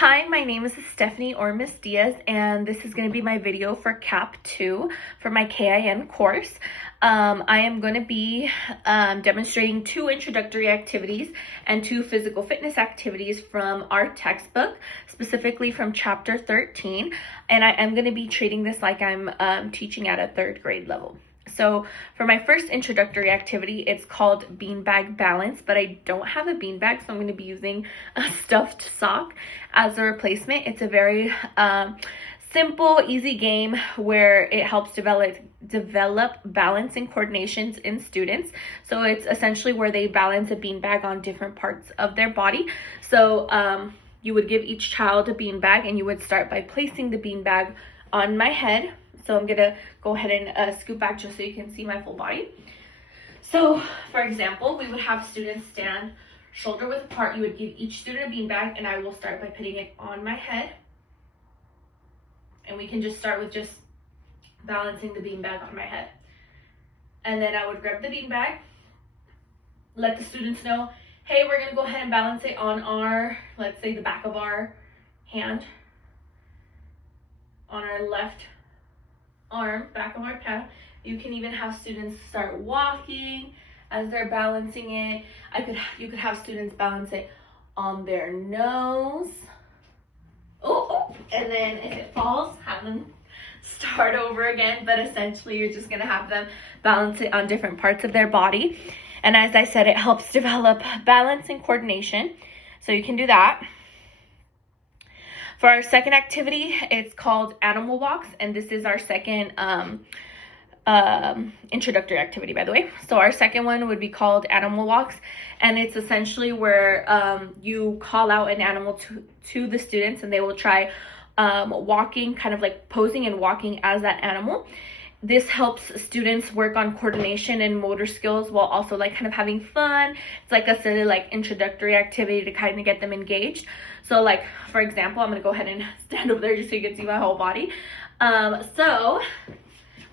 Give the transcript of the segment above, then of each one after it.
Hi, my name is Estefany or Miss Diaz, and this is going to be my video for CAP 2 for my KIN course. I am going to be demonstrating 2 introductory activities and 2 physical fitness activities from our textbook, specifically from chapter 13, and I am going to be treating this like I'm teaching at a 3rd grade level. So for my first introductory activity, it's called beanbag balance, but I don't have a beanbag, so I'm going to be using a stuffed sock as a replacement. It's a very simple, easy game where it helps develop balance and coordinations in students. So it's essentially where they balance a beanbag on different parts of their body. So you would give each child a beanbag, and you would start by placing the beanbag on my head. So I'm gonna go ahead and scoot back just so you can see my full body. So for example, we would have students stand shoulder width apart. You would give each student a beanbag, and I will start by putting it on my head. And we can just start with just balancing the beanbag on my head. And then I would grab the beanbag, let the students know, hey, we're gonna go ahead and balance it on our, let's say the back of our hand, on our left arm, back of our palm. You can even have students start walking as they're balancing it. You could have students balance it on their nose. And then if it falls, have them start over again. But essentially, you're just gonna have them balance it on different parts of their body. And as I said, it helps develop balance and coordination. So you can do that. For our second activity, it's called animal walks, and this is our second introductory activity, by the way. So our second one would be called animal walks, and it's essentially where you call out an animal to the students, and they will try walking, kind of like posing and walking as that animal. This helps students work on coordination and motor skills while also like kind of having fun. It's like a silly like introductory activity to kind of get them engaged. So like, for example, I'm gonna go ahead and stand over there just so you can see my whole body. So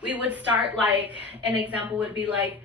we would start, like an example would be like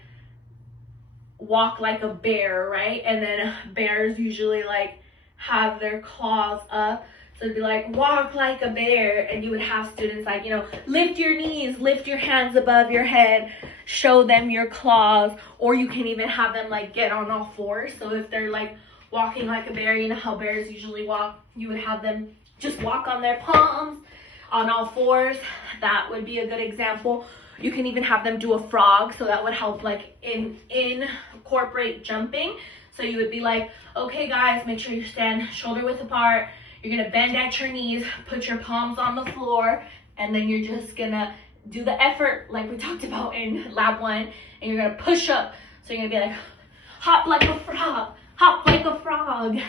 walk like a bear, right? And then bears usually like have their claws up. So it'd be like, walk like a bear, and you would have students like, lift your knees, lift your hands above your head, show them your claws, or you can even have them like get on all fours. So if they're like walking like a bear, you know how bears usually walk, you would have them just walk on their palms, on all fours. That would be a good example. You can even have them do a frog, so that would help like incorporate jumping. So you would be like, okay guys, make sure you stand shoulder width apart. You're gonna bend at your knees, put your palms on the floor, and then you're just gonna do the effort like we talked about in lab 1, and you're gonna push up. So you're gonna be like, hop like a frog, hop like a frog.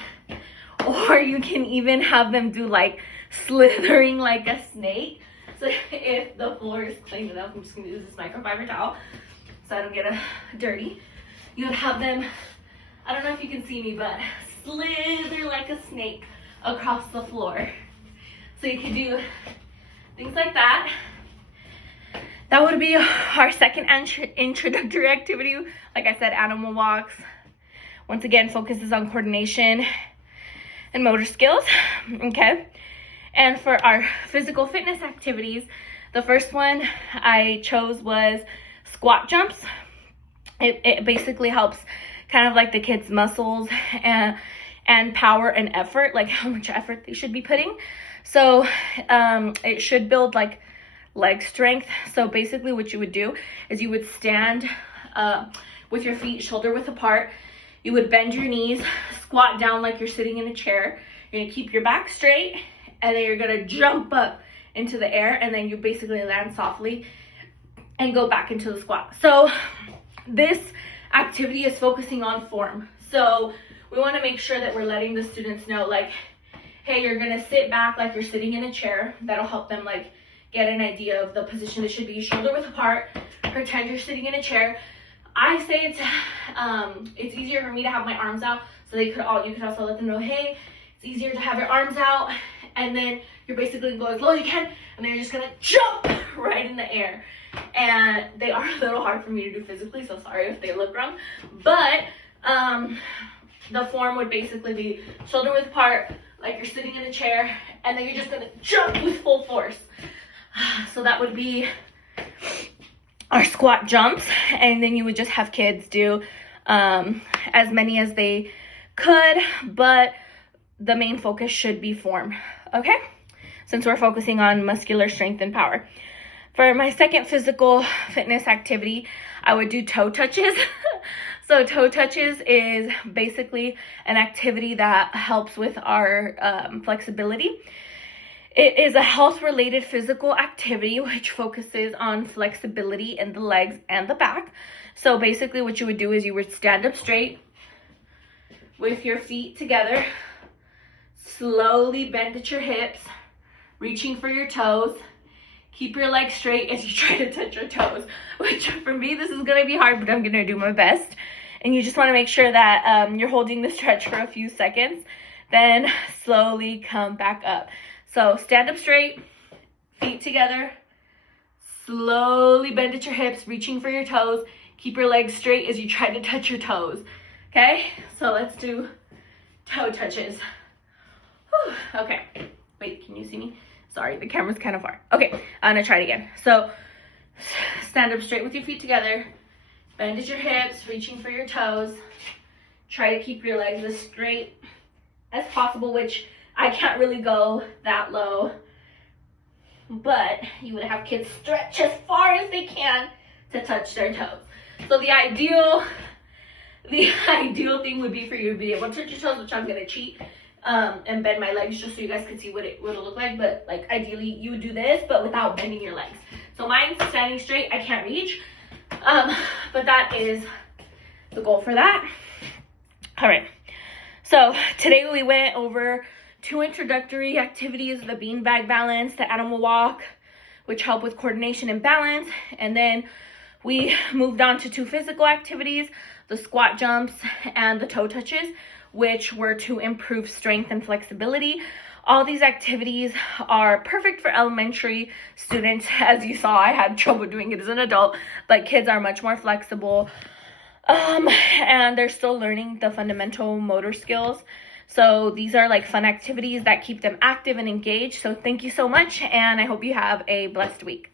Or you can even have them do like slithering like a snake. So if the floor is clean enough, I'm just gonna use this microfiber towel so I don't get dirty. You would have them, I don't know if you can see me, but slither like a snake across the floor. So you can do things like that. That would be our second introductory activity. Like I said, animal walks. Once again, focuses on coordination and motor skills. Okay. And for our physical fitness activities, the first one I chose was squat jumps. It basically helps kind of like the kids' muscles and power and effort, like how much effort they should be putting. So it should build like leg strength. So basically what you would do is you would stand with your feet shoulder width apart. You would bend your knees, squat down like you're sitting in a chair. You're gonna keep your back straight, and then you're gonna jump up into the air, and then you basically land softly and go back into the squat. So this activity is focusing on form. So we want to make sure that we're letting the students know, like, hey, you're going to sit back like you're sitting in a chair. That'll help them like get an idea of the position. It should be shoulder width apart. Pretend you're sitting in a chair. I say it's easier for me to have my arms out, so you could also let them know, hey, it's easier to have your arms out, and then you're basically going as low as you can, and then you're just going to jump right in the air. And they are a little hard for me to do physically, so sorry if they look wrong. But the form would basically be shoulder width apart, like you're sitting in a chair, and then you're just gonna jump with full force. So that would be our squat jumps, and then you would just have kids do as many as they could, but the main focus should be form, okay? Since we're focusing on muscular strength and power. For my second physical fitness activity, I would do toe touches. So toe touches is basically an activity that helps with our flexibility. It is a health-related physical activity which focuses on flexibility in the legs and the back. So basically what you would do is you would stand up straight with your feet together, slowly bend at your hips, reaching for your toes. Keep your legs straight as you try to touch your toes, which for me, this is gonna be hard, but I'm gonna do my best. And you just wanna make sure that you're holding the stretch for a few seconds, then slowly come back up. So stand up straight, feet together, slowly bend at your hips, reaching for your toes. Keep your legs straight as you try to touch your toes, okay? So let's do toe touches. Whew. Okay, wait, can you see me? Sorry, the camera's kind of far. Okay, I'm gonna try it again. So stand up straight with your feet together, bend at your hips, reaching for your toes. Try to keep your legs as straight as possible, which I can't really go that low, but you would have kids stretch as far as they can to touch their toes. So the ideal thing would be for you to be able to touch your toes, which I'm gonna cheat and bend my legs just so you guys can see what it'll look like. But like ideally you would do this, but without bending your legs. So mine's standing straight, I can't reach, but that is the goal for that. All right, so today we went over 2 introductory activities: the beanbag balance, the animal walk, which help with coordination and balance. And then we moved on to 2 physical activities, the squat jumps and the toe touches, which were to improve strength and flexibility. All these activities are perfect for elementary students. As you saw, I had trouble doing it as an adult, but kids are much more flexible, and they're still learning the fundamental motor skills. So these are like fun activities that keep them active and engaged. So thank you so much, and I hope you have a blessed week.